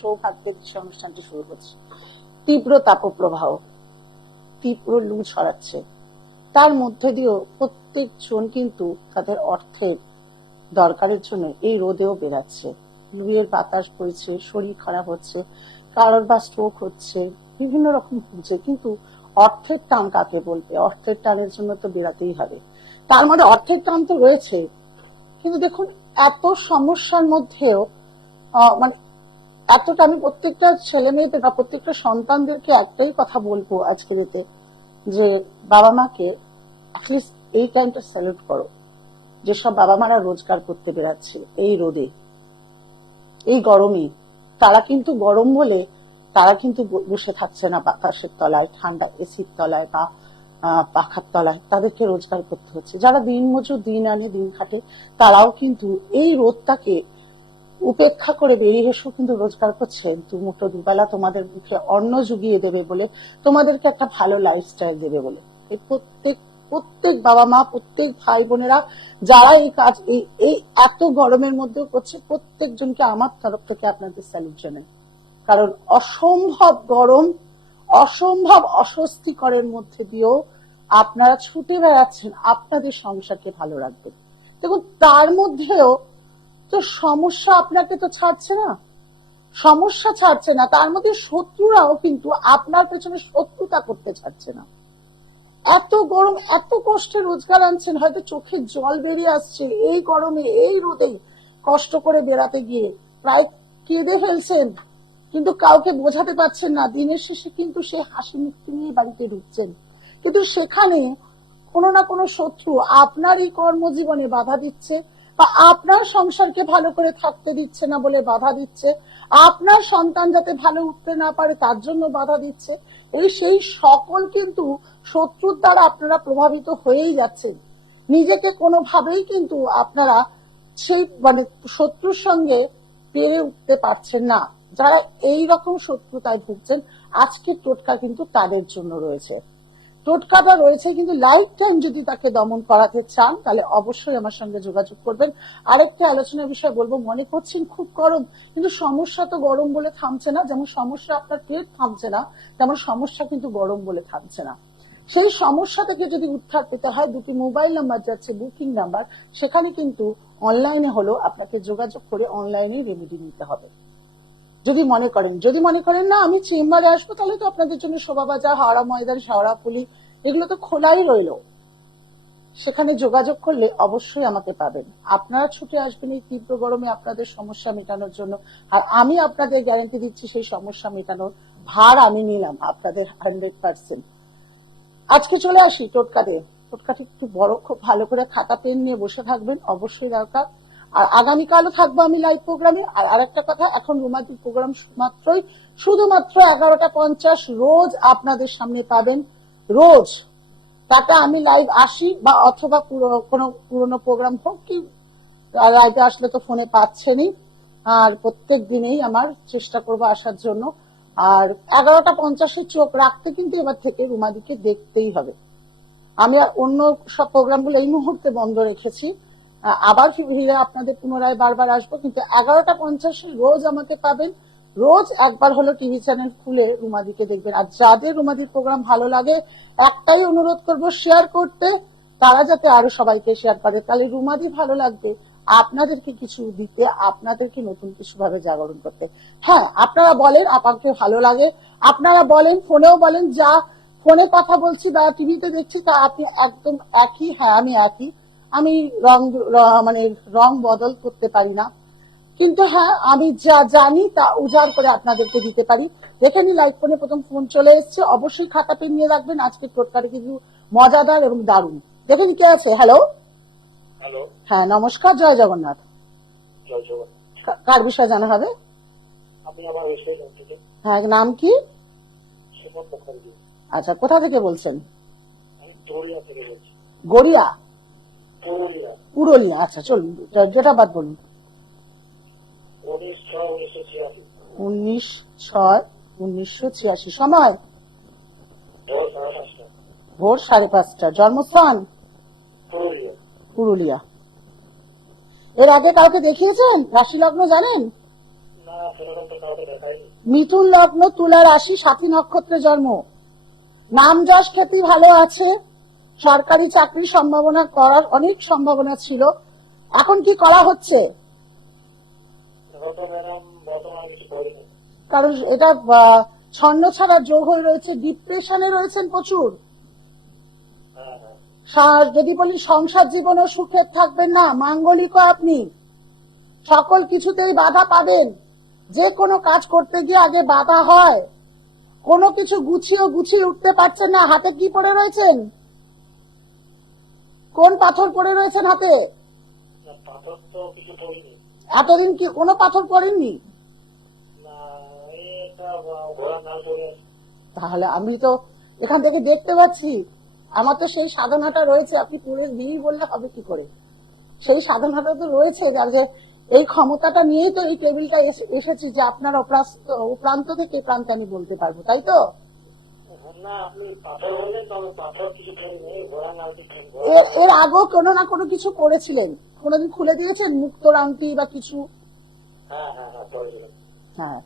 সৌভাগ্যের দৃশ্যে অনুষ্ঠানটি শুরু হচ্ছে। তীব্র তাপপ্রবাহ, তীব্র লু ছড়াচ্ছে, তার মধ্যে দিয়েও প্রত্যেকজন কিন্তু তাদের অর্থের দরকারের জন্য এই রোদেও বেরাচ্ছে। লুয়ের বাতাস বইছে, শরীর খারাপ হচ্ছে, কারোর বা স্ট্রোক হচ্ছে, বিভিন্ন রকম ভুগছে, কিন্তু অর্থের টান কাকে বলবে? অর্থের টানের জন্য তো বেরাতেই হবে। তার মানে অর্থের টান তো রয়েছে, কিন্তু দেখুন এত সমস্যার মধ্যেও মানে এতটা, আমি প্রত্যেকটা ছেলে মেয়েদের বা প্রত্যেকটা সন্তানদেরকে একটাই কথা বলবো আজকের এতে, যে বাবা মাকে অ্যাটলিস্ট এই টাইমটা স্যালুট করো। যেসব বাবা মারা রোজগার করতে বেরাচ্ছে এই রোদে, এই গরমে, তারা কিন্তু গরম বলে তারা কিন্তু বসে থাকছে না বাতাসের তলায়, ঠান্ডা এসির তলায় বা পাখার তলায়, তাদেরকে রোজগার করতে হচ্ছে। যারা দিন মজুর, দিন আনে দিন খাটে, তারাও কিন্তু এই রোদটাকে উপেক্ষা করে বেরিয়ে এসেও কিন্তু রোজগার করছে দুমুঠো দুবেলা তোমাদের মুখে অন্ন জুগিয়ে দেবে বলে, তোমাদেরকে একটা ভালো লাইফস্টাইল দেবে বলে। এই প্রত্যেক বাবা মা, প্রত্যেক ভাই বোনেরা যারা এই কাজ এই এত গরমের মধ্যেও করছে, প্রত্যেকজনকে আমার তরফ থেকে আপনাদের স্যালুট জানাই। কারণ অসম্ভব গরম, অসম্ভব অস্বস্তিকরের মধ্যে দিয়েও আপনারা ছুটে বেড়াচ্ছেন আপনাদের সংসারকে ভালো রাখবেন। দেখুন তার মধ্যেও তো সমস্যা আপনাকে তো ছাড়ছে না, সমস্যা ছাড়ছে না, তার মধ্যে শত্রুরাও কিন্তু আপনার পেছনে শত্রুতা করতে ছাড়ছে না। এত গরম, এত কষ্টে রোজগার আনছেন, হয়তো চোখের জল বেরিয়ে আসছে এই গরমে, এই রোদে কষ্ট করে বেড়াতে গিয়ে প্রায় কেঁদে ফেলছেন, কিন্তু কাউকে বোঝাতে পারছেন না। দিনের শেষে কিন্তু সে হাসি মুক্তি নিয়ে বাড়িতে ঢুকছেন, কিন্তু সেখানে কোনো না কোনো শত্রু আপনার এই কর্মজীবনে বাধা দিচ্ছে, বা আপনার সংসারকে ভালো করে থাকতে দিচ্ছে না বলে বাধা দিচ্ছে, আপনার সন্তান যাতে ভালো উঠতে না পারে তার জন্য বাধা দিচ্ছে। সেই সকল কিন্তু শত্রুর দ্বারা আপনারা প্রভাবিত হয়েই যাচ্ছেন। নিজেকে কোনোভাবেই কিন্তু আপনারা সেই মানে শত্রুর সঙ্গে পেরে উঠতে পারছেন না। যারা এই রকম শত্রুতায় ভুগছেন, আজকের টোটকা কিন্তু তাদের জন্য রয়েছে। টোটকাটা রয়েছে, কিন্তু লাইফ টাইম যদি তাকে দমন করাতে চান তাহলে অবশ্যই আমার সঙ্গে যোগাযোগ করবেন। আরেকটা আলোচনার বিষয় বলবো, মনে করছেন খুব গরম, কিন্তু সমস্যা তো গরম বলে থামছে না। যেমন সমস্যা আপনার পেট থামছে না, তেমন সমস্যা কিন্তু গরম বলে থামছে না। সেই সমস্যা থেকে যদি উদ্ধার পেতে হয়, দুটি মোবাইল নাম্বার যাচ্ছে, বুকিং নাম্বার, সেখানে কিন্তু অনলাইনে হলো আপনাকে যোগাযোগ করে অনলাইনে রেমেডি নিতে হবে। যদি মনে করেন না আমি চেম্বারে আসবো, তাহলে তো আপনাদের জন্য শোভাবাজার, হাওড়া ময়দান, শেওড়াফুলি এগুলো তো খোলাই রইল, সেখানে যোগাযোগ করলে অবশ্যই আমাকে পাবেন। আপনারা ছুটে আসবেন এই তীব্র গরমে আপনাদের সমস্যা মেটানোর জন্য, আর আমি আপনাদের গ্যারান্টি দিচ্ছি সেই সমস্যা মেটানোর ভার আমি নিলাম আপনাদের 100%। আজকে চলে আসি টোটকাতে। টোটকাটি একটু বড়, খুব ভালো করে খাতা পেন নিয়ে বসে থাকবেন, অবশ্যই দরকার। আর আগামীকালও থাকবো আমি লাইভ প্রোগ্রামে। আর আরেকটা কথা, এখন রুমাদির প্রোগ্রাম শুধুমাত্র 11টা 50 রোজ আপনাদের সামনে পাবেন, রোজ। তাতে আমি লাইভ আসি বা অথবা কোনো পুরোনো প্রোগ্রাম হোক, কি লাইভে আসলে তো ফোনে পাচ্ছেনই, আর প্রত্যেক দিনেই আমার চেষ্টা করবো আসার জন্য। আর 11টা 50 চোখ রাখতে কিন্তু এবার থেকে রুমাদিকে দেখতেই হবে। আমি অন্য সব প্রোগ্রামগুলো এই মুহূর্তে বন্ধ রেখেছি, আবার ফিরে আপনাদের পুনরায় বারবার আসবো, কিন্তু 11টা 50 রোজ আমাকে পাবেন। রোজ একবার হলো টিভি চ্যানেল খুলে রুমাদিকে দেখবেন। আর যাদের রুমাদির প্রোগ্রাম ভালো লাগে, একটাই অনুরোধ করব, শেয়ার করতে, তারা যাতে আরো সবাইকে শেয়ার করে, তাহলে রুমাদি ভালো লাগবে আপনাদেরকে কিছু দিতে, আপনাদেরকে নতুন কিছু ভাবে জাগরণ করতে। হ্যাঁ, আপনারা বলেন আপনাকে ভালো লাগে, আপনারা বলেন, ফোনেও বলেন, যা ফোনে কথা বলছি বা টিভিতে দেখছি তা আপনি একদম একই। হ্যাঁ, আমি একই, আমি মানে রং বদল করতে পারি না, কিন্তু হ্যাঁ আমি যা জানি তা উজাড় করে আপনাদেরকে দিতে পারি। দেখে নি লাইভ ফোনে প্রথম ফোন চলে এসছে, অবশ্যই খাতা পেন নিয়ে রাখবেন, আজকে টোটকাটা কিন্তু মজাদার এবং দারুণ। দেখুন কে আছে। হ্যালো। হ্যালো। হ্যাঁ, নমস্কার, জয় জগন্নাথ। জয় জগন্নাথ। কার বিষয়ে জানা হবে? আমি আমার বিষয়ে জানতে চাই। হ্যাঁ, নাম কি? সুমন মুখার্জি। আচ্ছা, কোথা থেকে বলছেন? আমি পুরুলিয়া থেকে বলছি। গড়িয়া? পুরুলিয়া। পুরুলিয়া, আচ্ছা চলুন, যেটা বাদ বলুন। 19/6/1986। 19/6/1986। সময়? ভোর 5:30। ভোর 5:30। জন্মস্থান? পুরুলিয়া। পুরুলিয়া। এর আগে কাউকে দেখিয়েছেন? রাশি লগ্ন জানেন? না, সেরকম তো কাউকে দেখা পাইনি। মিথুন লগ্ন, তুলা রাশি, সাথী নক্ষত্রে জন্ম। নাম যশ খ্যাতি ভালো আছে, সরকারি চাকরির সম্ভাবনা করার অনেক সম্ভাবনা ছিল। এখন কি করা হচ্ছে? এখন তো ম্যাডাম বর্তমানে কিছু করিনি। কারণ এটা ছন্ন ছাড়া যোগ হয়ে রয়েছে, ডিপ্রেশনে রয়েছেন প্রচুর। হ্যাঁ হ্যাঁ যদি বলি সংসার জীবনও সুখের থাকবেন না, মাঙ্গলিকও আপনি সকল কিছুতেই বাধা পাবেন। যে কোনো কাজ করতে গিয়ে আগে বাধা হয়, কোনো কিছু গুছিয়ে উঠতে পারছেন না। হাতে কি পড়ে রয়েছেন? কোন পাথর পড়ে রয়েছেন হাতে? না, পাথর তো কিছু করিনি। এতদিন কি কোনো পাথর পড়েননি? না, এই একটা ঘোড়ার নাল পড়ে আছে। তাহলে আমি তো এখান থেকে দেখতে পাচ্ছি আমার তো সেই সাধনাটা রয়েছে। আপনি পড়ে দিই বললে হবে কি করে? সেই সাধনাটা তো রয়েছে, যার যে এই ক্ষমতাটা নিয়েই তো এই টেবিলটা এসেছি, যে আপনার প্রান্ত থেকে প্রান্তে আমি বলতে পারবো, তাই তো? না, আপনি পাথর বললেন তো, আমি পাথর কিছু করিনি, ঘোড়ার নাল কিছু। এর আগেও কোনো না কোনো কিছু করেছিলেন? কোনোদিন খুলে দিয়েছেন মুক্তোর আংটি বা কিছু? হ্যাঁ হ্যাঁ হ্যাঁ, করেছিলাম। হ্যাঁ,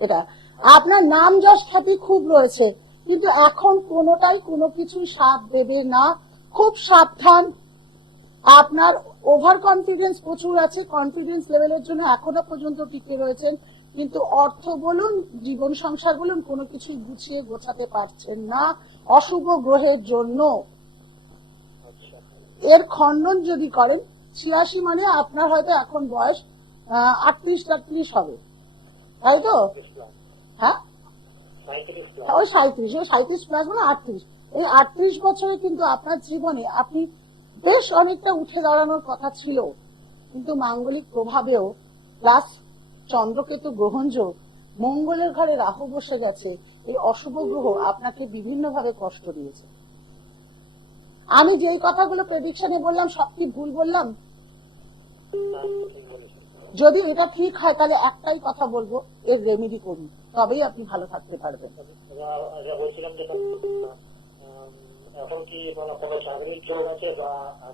এটা আপনার নাম যশ খ্যাতি খুব রয়েছে, কিন্তু এখন কোনোটাই কোনো কিছু সাথ দেবে না। খুব সাবধান। আপনার ওভার কনফিডেন্স প্রচুর আছে, কনফিডেন্স লেভেলের জন্য এখনো পর্যন্ত টিকে রয়েছেন, কিন্তু অর্থ বলুন, জীবন সংসার বলুন, কোনো কিছুই গুছিয়ে গোছাতে পারছেন না অশুভ গ্রহের জন্য। আচ্ছা, এর খণ্ডন যদি করেন, 86 মানে আপনার হয়তো এখন বয়স 38-39 হবে, তাই তো? ইসলাম হ্যাঁ, 35 প্লাস। ওই 37 প্লাস মানে 38। এই 38 বছরে কিন্তু আপনার জীবনে আপনি বেশ অনেকটা উঠে দাঁড়ানোর কথা ছিল, কিন্তু মাঙ্গলিক প্রভাবেও প্লাস চন্দ্রকেতু গ্রহণযোগ, মঙ্গলের ঘরে রাহু বসে গেছে, এই অশুভ গ্রহ আপনাকে বিভিন্ন ভাবে কষ্ট দিয়েছে। আমি যেই কথাগুলো প্রেডিকশনে বললাম সব কি ভুল বললাম? যদি এটা ঠিক হয় তাহলে একটাই কথা বলবো, এর রেমেডি করুন, তবেই আপনি ভালো থাকতে পারবেন। বলছিলাম যে এখন কি মানে কোনো চাকরির যোগ আছে, বা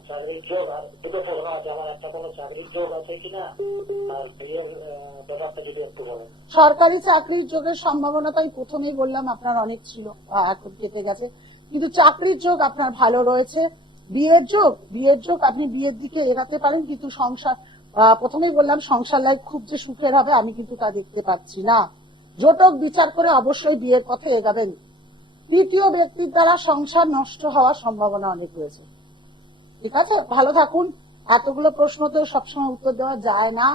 চাকরির যোগ আর দুটো প্রশ্ন আছে আমার, একটা কোনো চাকরির যোগ আছে কিনা, আর বিয়ের ব্যাপারটা যদি একটু বলেন। সরকারি চাকরির যোগের সম্ভাবনা তো আমি প্রথমেই বললাম আপনার অনেক ছিল, এখন কেটে গেছে, কিন্তু চাকরির যোগ আপনার ভালো রয়েছে। বিয়ের যোগ আপনি বিয়ের দিকে এগাতে পারেন, কিন্তু সংসার প্রথমেই বললাম সংসার লাইফ খুব যে সুখের হবে আমি কিন্তু তা দেখতে পাচ্ছি না। জোটক বিচার করে অবশ্যই বিয়ের পথে এগাবেন। তৃতীয় ব্যক্তির দ্বারা সংসার নষ্ট হওয়ার সম্ভাবনা অনেক রয়েছে। ঠিক আছে, ভালো থাকুন। এতগুলো প্রশ্ন তো সবসময় উত্তর দেওয়া যায় না,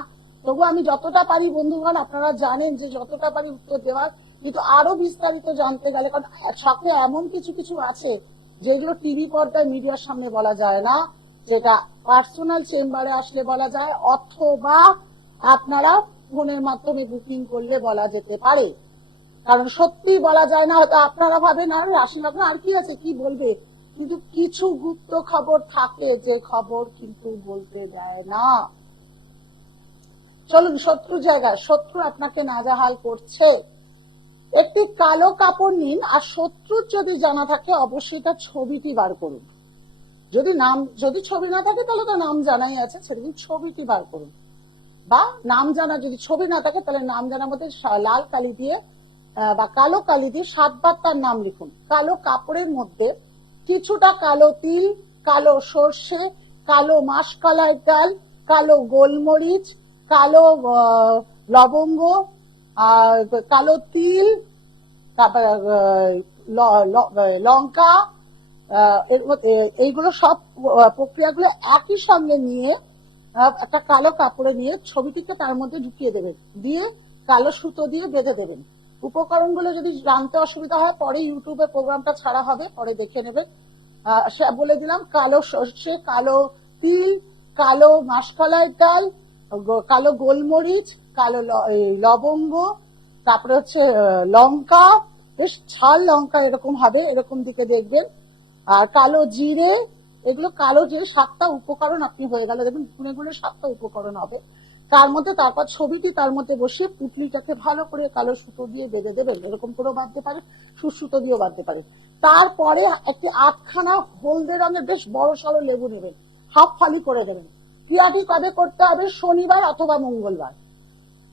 তবু আমি যতটা পারি বন্ধুগণ, আপনারা জানেন যে যতটা পারি উত্তর দেওয়ার, কিন্তু আরো বিস্তারিত জানতে গেলে, কারণ সাথে এমন কিছু কিছু আছে যেগুলো টিভি পর্দায় মিডিয়ার সামনে বলা যায় না, যেটা পার্সোনাল চেম্বারে আসলে বলা যায়, অথবা আপনারা ফোনের মাধ্যমে বুকিং করলে বলা যেতে পারে। কারণ সত্যি বলা যায় না, হয়তো আপনারা ভাবেন আর রাশি লগ্ন আর কি আছে, কি বলবে, কিন্তু কিছু গুপ্ত খবর থাকে যে খবর কিন্তু বলতে দেয় না। চলুন, শত্রু জায়গায়, শত্রু আপনাকে নাজেহাল করছে। একটি কালো কাপড় নিন, আর শত্রুর যদি জানা থাকে অবশ্যই তার ছবিটি বার করুন। যদি ছবি না থাকে তাহলে তো নাম জানাই আছে, সেদিন ছবিটি বার করুন। বা নাম জানা যদি ছবি না থাকে তাহলে নাম জানার মধ্যে লাল কালি দিয়ে বা কালো কালি দিয়ে 7 বার তার নাম লিখুন। কালো কাপড়ের মধ্যে কিছুটা কালো তিল, কালো সর্ষে, কালো মাসকলাইয়ের ডাল, কালো গোলমরিচ, কালো লবঙ্গ, কালো তিল, তারপর লঙ্কা, এইগুলো সব প্রক্রিয়াগুলো একই সঙ্গে নিয়ে একটা কালো কাপড়ে নিয়ে ছবিটিকে তার মধ্যে ঢুকিয়ে দেবেন, দিয়ে কালো সুতো দিয়ে বেঁধে দেবেন। উপকরণগুলো যদি জানতে অসুবিধা হয় পরে ইউটিউবে প্রোগ্রামটা ছাড়া হবে, পরে দেখে নেবেন। বলে দিলাম, কালো সর্ষে, কালো তিল, কালো মাসকলাইয়ের ডাল, কালো গোলমরিচ, কালো লবঙ্গ, তারপরে হচ্ছে লঙ্কা, বেশ ঝাল লঙ্কা এরকম হবে, এরকম দিকে দেখবেন। আর কালো জিরে, এগুলো কালো যে 7টা উপকরণ আপনি হয়ে গেল, দেখবেন গুনে গুনে 7টা উপকরণ হবে। তার মধ্যে তারপর ছবিটি তার মধ্যে বসিয়ে পুটলিটাকে ভালো করে কালো সুতো দিয়ে বেঁধে দেবেন, এরকম করেও বাঁধতে পারেন, সুতো দিয়েও বাঁধতে পারেন। তারপরে একটি 8খানা হলদে রঙের বেশ বড় সড়ো লেবু নেবেন, হাফ ফালি করে দেবেন। ক্রিয়াটি কবে করতে হবে? শনিবার অথবা মঙ্গলবার।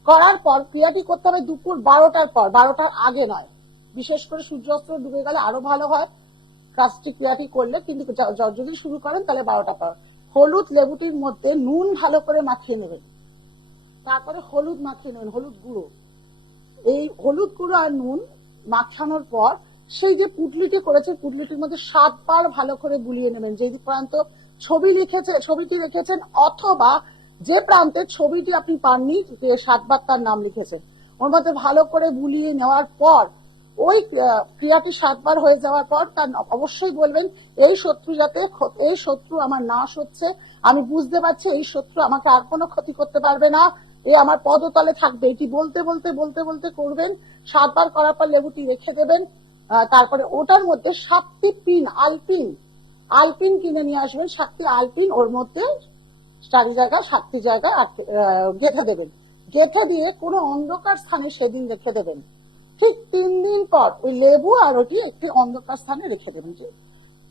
করার পর ক্রিয়াটি করতে হবে দুপুর 12টার পর, 12টার আগে নয়। বিশেষ করে সূর্যাস্ত ডুবে গেলে আরো ভালো হয় কাজটি ক্রিয়াটি করলে, কিন্তু যদি শুরু করেন তাহলে 12টা পর। হলুদ লেবুটির মধ্যে নুন ভালো করে মাখিয়ে নেবেন, তারপরে হলুদ মাখিয়ে নেবেন, হলুদ গুঁড়ো। এই হলুদ গুঁড়ো আর নুন মাখানোর পর সেই যে পুটলিটি করেছে পুটলিটির মধ্যে 7 বার ভালো করে বুলিয়ে নেবেন। যে প্রান্ত ছবিটি রেখেছেন অথবা যে প্রান্তের ছবিটি আপনি পাননি 7 বার তার নাম লিখেছেন, ওর মধ্যে ভালো করে বুলিয়ে নেওয়ার পর ওই ক্রিয়াটি 7 বার হয়ে যাওয়ার পর তার অবশ্যই বলবেন এই শত্রু আমার নাশ হচ্ছে, আমি বুঝতে পারছি এই শত্রু আমাকে আর কোনো ক্ষতি করতে পারবে না, এ আমার পদতলে থাকবে। এটি বলতে বলতে বলতে বলতে করবেন। 7 বার করার পর লেবুটি রেখে দেবেন। তারপরে ওটার মধ্যে 7টি পিন আলপিন কিনে নিয়ে আসবেন। 7টি আলপিন ওর মধ্যে 4 জায়গায় 7টি জায়গায় গেঁথে দেবেন। গেঁথে দিয়ে কোনো অন্ধকার স্থানে সেদিন রেখে দেবেন। ঠিক 3 দিন পর ওই লেবু আর ওটি একটি অন্ধকার স্থানে রেখে দেবেন।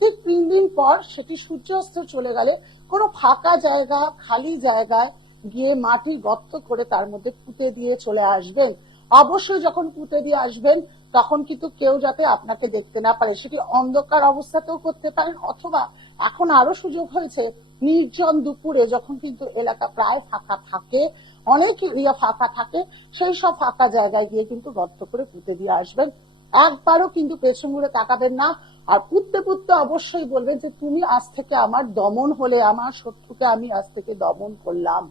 ঠিক 3 দিন পর সেটি সূর্যাস্ত চলে গেলে কোনো ফাঁকা জায়গা, খালি জায়গায় গিয়ে মাটি গর্ত করে তার মধ্যে পুঁতে দিয়ে চলে আসবেন। অবশ্যই যখন পুঁতে দিয়ে আসবেন তখন কিন্তু কেউ যাতে আপনাকে দেখতে না পারে। সেটি অন্ধকার অবস্থাতেও করতে পারেন, অথবা এখন আরো সুযোগ হয়েছে নির্জন দুপুরে যখন কিন্তু এলাকা প্রায় ফাঁকা থাকে, অনেক এরিয়া ফাঁকা থাকে, সেই সব ফাঁকা জায়গায় গিয়ে কিন্তু গর্ত করে পুঁতে দিয়ে আসবেন। একবারও কিন্তু পেছন ঘুরে তাকাবেন না। আর পুঁততে পুঁততে অবশ্যই বলবেন যে তুমি আজ থেকে আমার দমন হলে, আমার শত্রুকে আমি আজ থেকে দমন করলাম।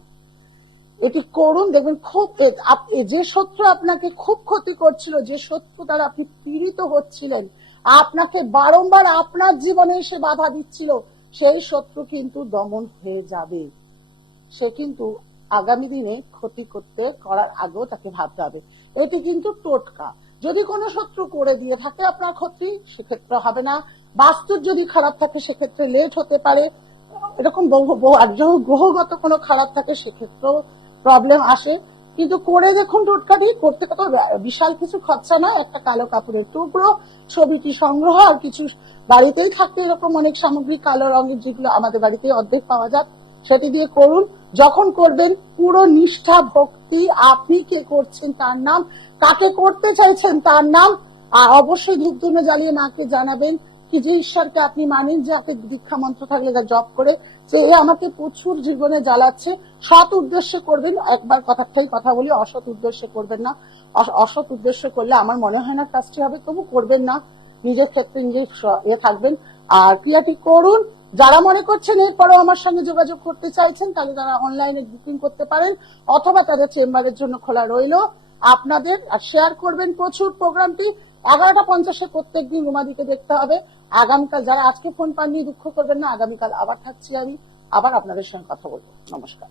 এটি করুন, দেখবেন খুব যে শত্রু আপনাকে খুব ক্ষতি করছিল, যে শত্রু দ্বারা আপনি পীড়িত হচ্ছিলেন, আপনাকে বারংবার আপনার জীবনে এসে বাধা দিচ্ছিল, সেই শত্রু কিন্তু দমন হয়ে যাবে। সে কিন্তু আগামী দিনে ক্ষতি করার আগেও তাকে ভাবতে হবে। এটি কিন্তু টোটকা। যদি কোনো শত্রু করে দিয়ে থাকে আপনার ক্ষতি, সেক্ষেত্রে হবে না। বাস্তু যদি খারাপ থাকে সেক্ষেত্রে লেট হতে পারে। এরকম গ্রহগত কোনো খারাপ থাকে সেক্ষেত্রেও প্রবলেম আসে। কিন্তু করে দেখুন টোটকাটি, করতে কত বিশাল কিছু খরচা নয়। একটা কালো কাপড়ের টুকরো, ছবিটি সংগ্রহ, আর কিছু বাড়িতেই থাকে এরকম অনেক সামগ্রী কালো রঙের, যেগুলো আমাদের বাড়িতে অর্ধেক পাওয়া যায়, সেটি দিয়ে করুন। যখন করবেন পুরো নিষ্ঠা ভক্তি, আপনি কে করছেন তার নাম, কাকে করতে চাইছেন তার নাম, আর অবশ্যই ধূপ ধুনো জ্বালিয়ে মাকে জানাবেন কি যে ঈশ্বরকে আপনি মানেন, যে আপনি দীক্ষা মন্ত্র থাকলে জপ করে যে এ আমাকে প্রচুর জীবনে জ্বালাচ্ছে। সৎ উদ্দেশ্যে করবেন। একবার কথাটাই কথা বলি, অসৎ উদ্দেশ্যে করবেন না। অসৎ উদ্দেশ্য করলে আমার মনে হয় না কাজটি হবে, তবু করবেন না, নিজের ক্ষেত্রে নিজে থাকবেন। আর ক্রিয়াটি করুন। যারা মনে করছেন এরপরেও আমার সঙ্গে যোগাযোগ করতে চাইছেন, তাহলে তারা অনলাইনে বুকিং করতে পারেন, অথবা তাদের চেম্বারের জন্য খোলা রইল আপনাদের। আর শেয়ার করবেন প্রচুর প্রোগ্রামটি। 11টা 50-এ প্রত্যেকদিন রুমাদিকে দেখতে হবে। আগামীকাল যারা আজকে ফোন পাননি দুঃখ করবেন না, আগামীকাল আবার থাকছি আমি, আবার আপনাদের সঙ্গে কথা বলবো। নমস্কার।